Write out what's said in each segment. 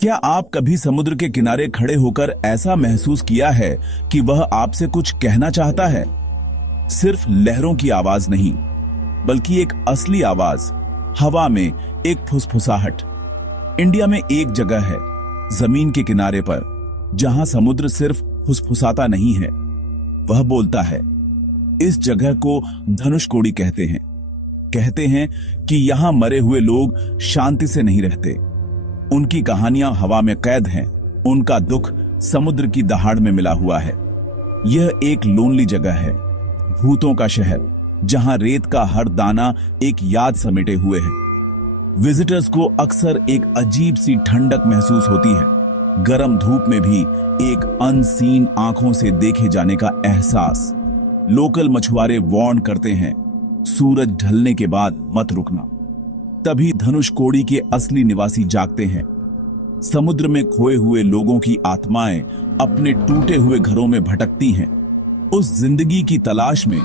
क्या आप कभी समुद्र के किनारे खड़े होकर ऐसा महसूस किया है कि वह आपसे कुछ कहना चाहता है? सिर्फ लहरों की आवाज नहीं, बल्कि एक असली आवाज, हवा में एक फुसफुसाहट। इंडिया में एक जगह है, जमीन के किनारे पर, जहां समुद्र सिर्फ फुसफुसाता नहीं है, वह बोलता है। इस जगह को धनुषकोडी कहते हैं कि यहां मरे हुए लोग शांति से नहीं रहते। उनकी कहानियां हवा में कैद हैं, उनका दुख समुद्र की दहाड़ में मिला हुआ है। यह एक लोनली जगह है, भूतों का शहर, जहां रेत का हर दाना एक याद समेटे हुए है। विजिटर्स को अक्सर एक अजीब सी ठंडक महसूस होती है, गर्म धूप में भी एक अनसीन आंखों से देखे जाने का एहसास। लोकल मछुआरे वार्न करते हैं, सूरज ढलने के बाद मत रुकना। तभी धनुषकोडी के असली निवासी जागते हैं। समुद्र में खोए हुए लोगों की आत्माएं अपने टूटे हुए घरों में भटकती हैं, उस जिंदगी की तलाश में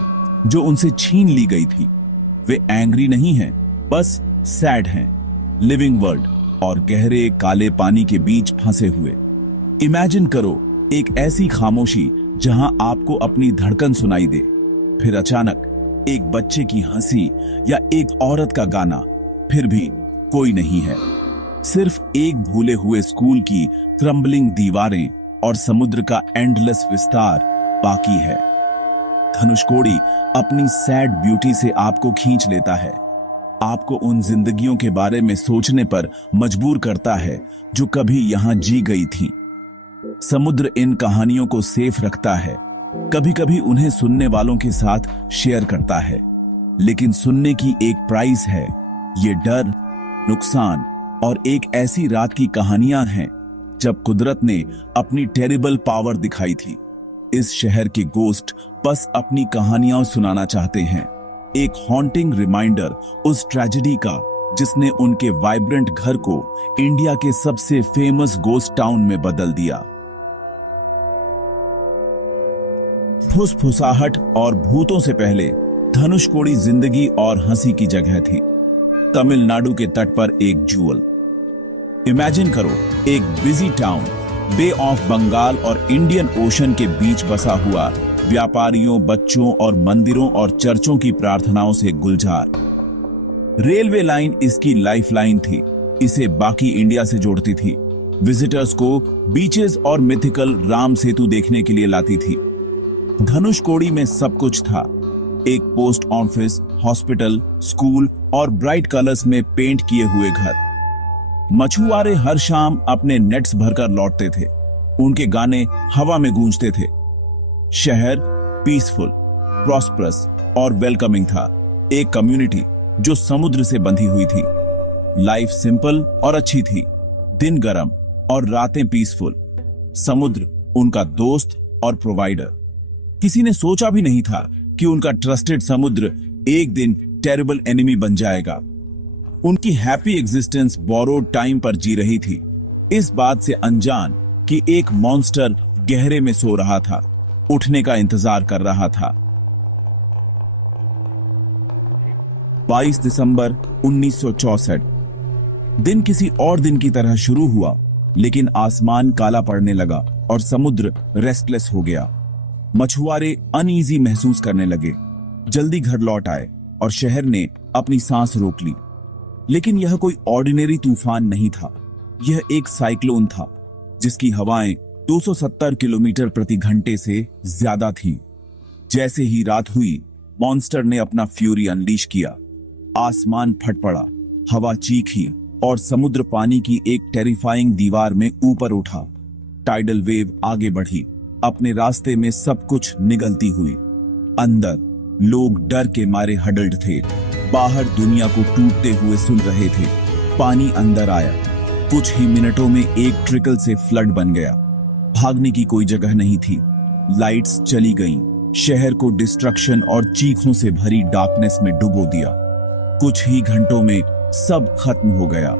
जो उनसे छीन ली गई थी। वे एंग्री नहीं हैं, बस सैड हैं, लिविंग वर्ल्ड और गहरे काले पानी के बीच फंसे हुए। इमेजिन करो एक ऐसी खामोशी जहां आपको अपनी धड़कन सुनाई दे, फिर अचानक एक बच्चे की हंसी या एक औरत का गाना, फिर भी कोई नहीं है। सिर्फ एक भूले हुए स्कूल की क्रम्बलिंग दीवारें और समुद्र का एंडलेस विस्तार बाकी है। धनुषकोडी अपनी सैड ब्यूटी से आपको खींच लेता है, आपको उन जिंदगियों के बारे में सोचने पर मजबूर करता है जो कभी यहां जी गई थी। समुद्र इन कहानियों को सेफ रखता है, कभी कभी उन्हें सुनने वालों के साथ शेयर करता है, लेकिन सुनने की एक प्राइस है। ये डर, नुकसान और एक ऐसी रात की कहानियां हैं जब कुदरत ने अपनी टेरिबल पावर दिखाई थी। इस शहर के गोस्ट बस अपनी कहानियां सुनाना चाहते हैं, एक हॉन्टिंग रिमाइंडर उस ट्रेजेडी का जिसने उनके वाइब्रेंट घर को इंडिया के सबसे फेमस गोस्ट टाउन में बदल दिया। फुसफुसाहट और भूतों से पहले धनुषकोडी जिंदगी और हंसी की जगह थी। तमिलनाडु के तट पर एक जूअल। इमेजिन करो एक busy town, bay of Bengal और इंडियन ओशन के बीच बसा हुआ, व्यापारियों, बच्चों और मंदिरों और चर्चों की प्रार्थनाओं से गुलजार। रेलवे लाइन इसकी लाइफलाइन थी, इसे बाकी इंडिया से जोड़ती थी, विजिटर्स को बीचेस और मिथिकल राम सेतु देखने के लिए लाती थी। धनुषकोडी में सब कुछ था, एक पोस्ट ऑफिस, हॉस्पिटल, स्कूल और ब्राइट कलर्स में पेंट किए हुए घर। मछुआरे हर शाम अपने नेट्स भरकर लौटते थे, उनके गाने हवा में गूंजते थे। शहर पीसफुल, प्रॉस्परस और वेलकमिंग था, एक कम्युनिटी जो समुद्र से बंधी हुई थी। लाइफ सिंपल और अच्छी थी, दिन गर्म और रातें पीसफुल। समुद्र उनका दोस्त और प्रोवाइडर। किसी ने सोचा भी नहीं था कि उनका ट्रस्टेड समुद्र एक दिन टेरिबल एनिमी बन जाएगा। उनकी हैप्पी एग्जिस्टेंस बोरोड टाइम पर जी रही थी, इस बात से अनजान कि एक मॉन्स्टर गहरे में सो रहा था, उठने का इंतजार कर रहा था। 22 दिसंबर 1964। दिन किसी और दिन की तरह शुरू हुआ, लेकिन आसमान काला पड़ने लगा और समुद्र रेस्टलेस हो गया। मछुआरे अनईजी महसूस करने लगे, जल्दी घर लौट आए और शहर ने अपनी सांस रोक ली। लेकिन यह कोई ऑर्डिनरी तूफान नहीं था, यह एक साइक्लोन था जिसकी हवाएं 270 किलोमीटर प्रति घंटे से ज्यादा थी। जैसे ही रात हुई, मॉन्स्टर ने अपना फ्यूरी अनलीश किया। आसमान फट पड़ा, हवा चीखी और समुद्र पानी की एक टेरिफाइंग दीवार में ऊपर उठा। टाइडल वेव आगे बढ़ी, अपने रास्ते में सब कुछ निगलती हुई। अंदर लोग डर के मारे हडल्ड थे, बाहर दुनिया को टूटते हुए सुन रहे थे। पानी अंदर आया, कुछ ही मिनटों में एक ट्रिकल से फ्लड बन गया। भागने की कोई जगह नहीं थी, लाइट्स चली गईं, शहर को डिस्ट्रक्शन और चीखों से भरी डार्कनेस में डुबो दिया। कुछ ही घंटों में सब खत्म हो गया।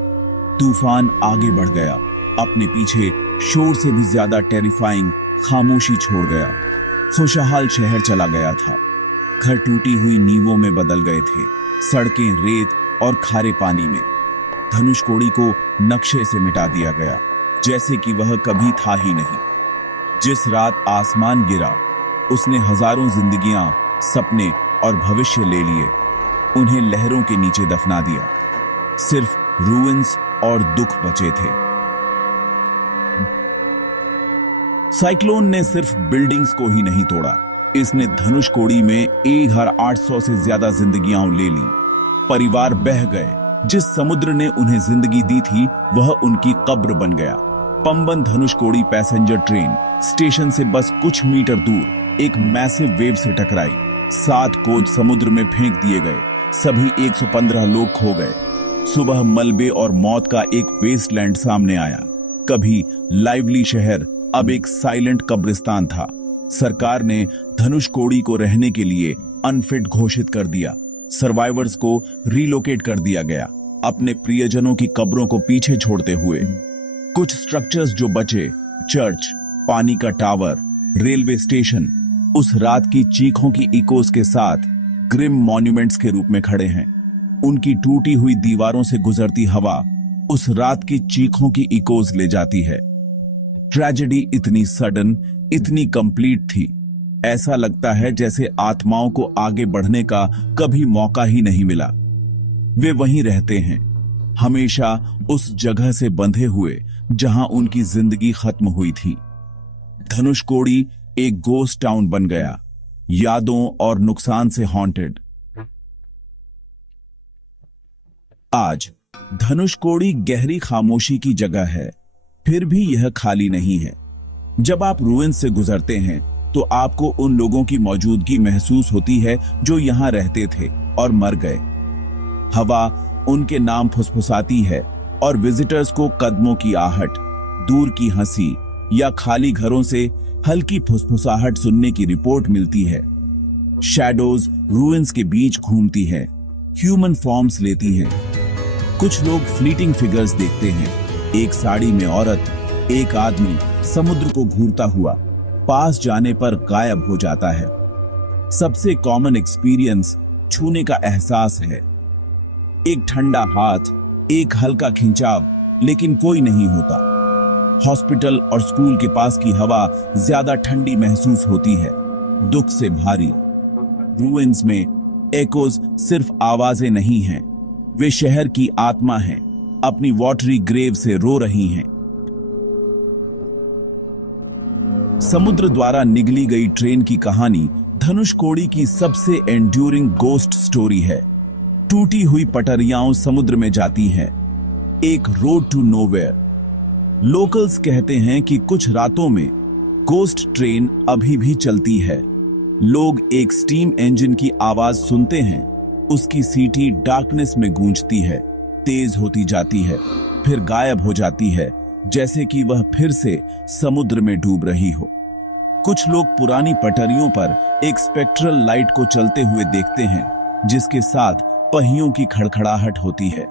तूफान आगे बढ़ गया, अपने पीछे शोर से भी ज्यादा टेरिफाइंग खामोशी छोड़ गया। खुशहाल शहर चला गया था, घर टूटी हुई नींवों में बदल गए थे, सड़कें रेत और खारे पानी में। धनुषकोडी को नक्शे से मिटा दिया गया। जैसे कि वह कभी था ही नहीं। जिस रात आसमान गिरा, उसने हजारों जिंदगियां, सपने और भविष्य ले लिए, उन्हें लहरों के नीचे दफना दिया। सिर्फ रूइंस और दुख बचे थे। साइक्लोन ने सिर्फ बिल्डिंग्स को ही नहीं तोड़ा, इसने धनुषकोडी में 1800 से ज्यादा जिंदगियां ले ली। परिवार बह गए। जिस समुद्र ने उन्हें जिंदगी दी थी, वह उनकी कब्र बन गया। Pamban Dhanushkodi passenger train station से बस कुछ मीटर दूर एक मैसिव वेव से टकराई। 7 कोच समुद्र में फेंक दिए गए। सभी 115 लोग खो गए। सुबह मलबे और मौत का एक वेस्टलैंड सामने आया। कभी लाइवली शहर अब एक साइलेंट कब्रिस्तान था। सरकार ने धनुषकोडी को रहने के लिए अनफिट घोषित कर दिया। सर्वाइवर्स को रिलोकेट कर दिया गया, अपने प्रियजनों की कब्रों को पीछे छोड़ते हुए। कुछ स्ट्रक्चर्स जो बचे, चर्च, पानी का टावर, रेलवे स्टेशन, उस रात की चीखों की इकोस के साथ ग्रिम मॉन्यूमेंट्स के रूप में खड़े हैं। उनकी टूटी हुई दीवारों से गुजरती हवा उस रात की चीखों की इकोस ले जाती है। ट्रेजेडी इतनी सडन, इतनी कंप्लीट थी, ऐसा लगता है जैसे आत्माओं को आगे बढ़ने का कभी मौका ही नहीं मिला। वे वहीं रहते हैं, हमेशा उस जगह से बंधे हुए जहां उनकी जिंदगी खत्म हुई थी। धनुषकोडी एक गोस्ट टाउन बन गया, यादों और नुकसान से हॉन्टेड। आज धनुषकोडी गहरी खामोशी की जगह है, फिर भी यह खाली नहीं है। जब आप रूइंस से गुजरते हैं तो आपको उन लोगों की मौजूदगी महसूस होती है जो यहां रहते थे और मर गए। हवा उनके नाम फुसफुसाती है और विजिटर्स को कदमों की आहट, दूर की हंसी या खाली घरों से हल्की फुसफुसाहट सुनने की रिपोर्ट मिलती है। शैडोज रूइंस के बीच घूमती है, ह्यूमन फॉर्म्स लेती हैं। कुछ लोग फ्लीटिंग फिगर्स देखते हैं, एक साड़ी में औरत, एक आदमी समुद्र को घूरता हुआ, पास जाने पर गायब हो जाता है। सबसे कॉमन एक्सपीरियंस छूने का एहसास है। एक ठंडा हाथ, एक हल्का खिंचाव, लेकिन कोई नहीं होता। हॉस्पिटल और स्कूल के पास की हवा ज्यादा ठंडी महसूस होती है, दुख से भारी। रूइंस में एकोज सिर्फ आवाजें नहीं हैं, वे शहर की आत्मा हैं, अपनी वॉटरी ग्रेव से रो रही हैं। समुद्र द्वारा निगली गई ट्रेन की कहानी धनुषकोडी की सबसे एंड्यूरिंग गोस्ट स्टोरी है। टूटी हुई पटरियां समुद्र में जाती हैं, एक रोड टू नोवेयर। लोकल्स कहते हैं कि कुछ रातों में गोस्ट ट्रेन अभी भी चलती है। लोग एक स्टीम इंजन की आवाज सुनते हैं, उसकी सीटी डार्कनेस में गूंजती है, तेज होती जाती है, फिर गायब हो जाती है, जैसे कि वह फिर से समुद्र में डूब रही हो। कुछ लोग पुरानी पटरियों पर एक स्पेक्ट्रल लाइट को चलते हुए देखते हैं, जिसके साथ पहियों की खड़खड़ाहट होती है।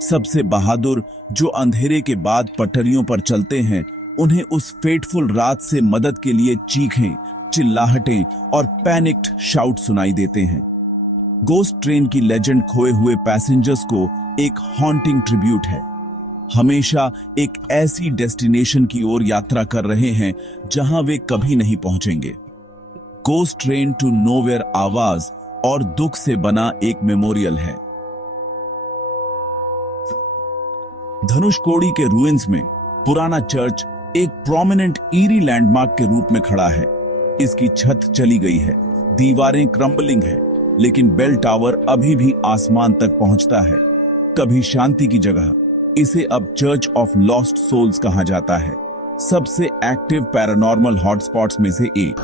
सबसे बहादुर जो अंधेरे के बाद पटरियों पर चलते हैं, उन्हें उस फेटफुल रात से मदद के लिए चीखें, चिल्लाहटें और पैनिक्ड शाउट सुनाई देते हैं। गोस्ट ट्रेन की लेजेंड खोए हुए पैसेंजर्स को एक हॉन्टिंग ट्रिब्यूट है। हमेशा एक ऐसी डेस्टिनेशन की ओर यात्रा कर रहे हैं जहां वे कभी नहीं पहुंचेंगे। गोस्ट ट्रेन टू नोवेयर आवाज और दुख से बना एक मेमोरियल है। धनुषकोडी के रूइंस में पुराना चर्च एक प्रोमिनेंट ईरी लैंडमार्क के रूप में खड़ा है। इसकी छत चली गई है, दीवारें क्रम्बलिंग है, लेकिन बेल टावर अभी भी आसमान तक पहुंचता है। कभी शांति की जगह, इसे अब चर्च ऑफ लॉस्ट सोल्स कहा जाता है, सबसे एक्टिव पैरानॉर्मल हॉटस्पॉट्स में से एक।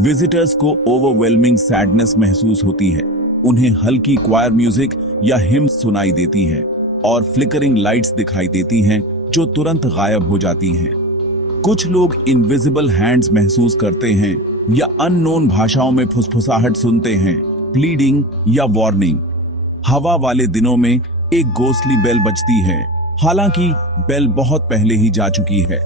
विजिटर्स को ओवरवेलमिंग सैडनेस महसूस होती है। उन्हें हल्की क्वायर म्यूजिक या हिम्स सुनाई देती है और फ्लिकरिंग लाइट्स दिखाई देती हैं जो तुरंत गायब हो जाती हैं। कुछ लोग इनविजिबल हैंड्स महसूस करते हैं या अननोन भाषाओं में फुसफुसाहट सुनते हैं, प्लीडिंग या वार्निंग। हवा वाले दिनों में एक गोस्टली बेल बजती है, हालांकि बेल बहुत पहले ही जा चुकी है।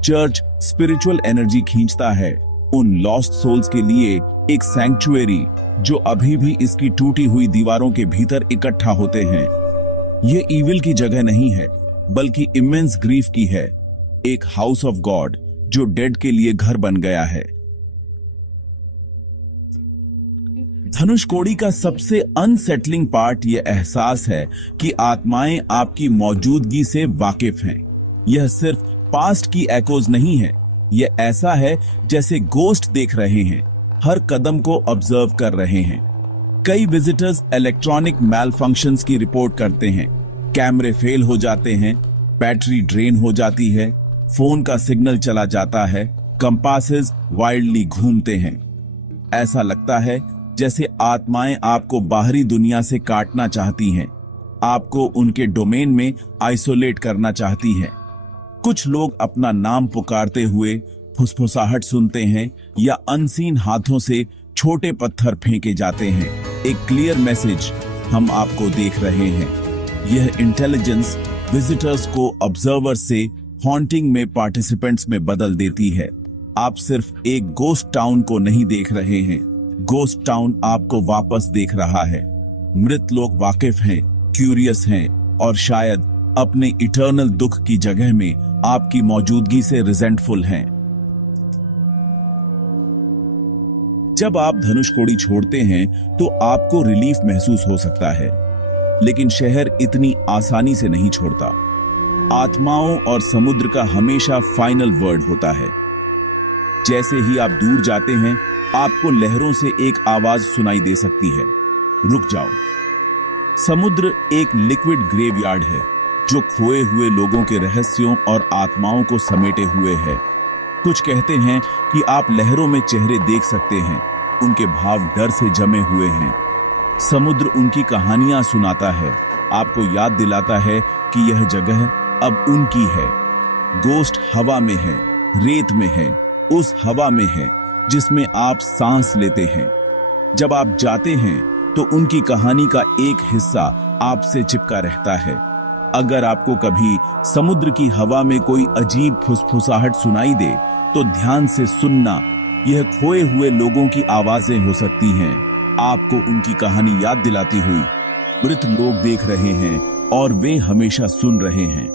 चर्च स्पिरिचुअल एनर्जी खींचता है, उन लॉस्ट सोल्स के लिए एक सैंक्चुअरी जो अभी भी इसकी टूटी हुई दीवारों के भीतर इकट्ठा होते हैं। ये ईविल की जगह नहीं है, बल्कि इमेंस ग्रीफ की है, एक हाउस ऑफ गॉड जो डेड के लिए घर बन गया है। धनुषकोडी का सबसे अनसेटलिंग पार्ट यह एहसास है कि आत्माएं आपकी मौजूदगी से वाकिफ हैं। यह सिर्फ पास्ट की एकोज नहीं है, यह ऐसा है जैसे गोस्ट देख रहे हैं, हर कदम को ऑब्जर्व कर रहे हैं। कई विजिटर्स इलेक्ट्रॉनिक मैल फंक्शंस की रिपोर्ट करते हैं, कैमरे फेल हो जाते हैं, बैटरी ड्रेन हो जाती है, फोन का सिग्नल चला जाता है, कंपासेस वाइल्डली घूमते हैं। ऐसा लगता है जैसे आत्माएं आपको बाहरी दुनिया से काटना चाहती हैं, आपको उनके डोमेन में आइसोलेट करना चाहती हैं। कुछ लोग अपना नाम पुकारते हुए फुसफुसाहट सुनते हैं या अनसीन हाथों से छोटे पत्थर फेंके जाते हैं। एक क्लियर मैसेज, हम आपको देख रहे हैं। यह इंटेलिजेंस विजिटर्स को ऑब्जर्वर से हॉन्टिंग में पार्टिसिपेंट्स में बदल देती है। आप सिर्फ एक गोस्ट टाउन को नहीं देख रहे हैं, गोस्ट टाउन आपको वापस देख रहा है। मृत लोग वाकिफ हैं, क्यूरियस हैं और शायद अपने इटर्नल दुख की जगह में आपकी मौजूदगी से रिजेंटफुल हैं। जब आप धनुषकोडी छोड़ते हैं तो आपको रिलीफ महसूस हो सकता है, लेकिन शहर इतनी आसानी से नहीं छोड़ता। आत्माओं और समुद्र का हमेशा फाइनल वर्ड होता है। जैसे ही आप दूर जाते हैं, आपको लहरों से एक आवाज सुनाई दे सकती है, रुक जाओ। समुद्र एक लिक्विड ग्रेवयार्ड है जो खोए हुए लोगों के रहस्यों और आत्माओं को समेटे हुए है। कुछ कहते हैं कि आप लहरों में चेहरे देख सकते हैं, उनके भाव डर से जमे हुए हैं। समुद्र उनकी कहानियां सुनाता है, आपको याद दिलाता है कि यह जगह अब उनकी है। गोस्ट हवा में है, रेत में है, उस हवा में है जिसमें आप सांस लेते हैं। जब आप जाते हैं तो उनकी कहानी का एक हिस्सा आपसे चिपका रहता है। अगर आपको कभी समुद्र की हवा में कोई अजीब फुसफुसाहट सुनाई दे तो ध्यान से सुनना, यह खोए हुए लोगों की आवाजें हो सकती हैं, आपको उनकी कहानी याद दिलाती हुई। मृत लोग देख रहे हैं और वे हमेशा सुन रहे हैं।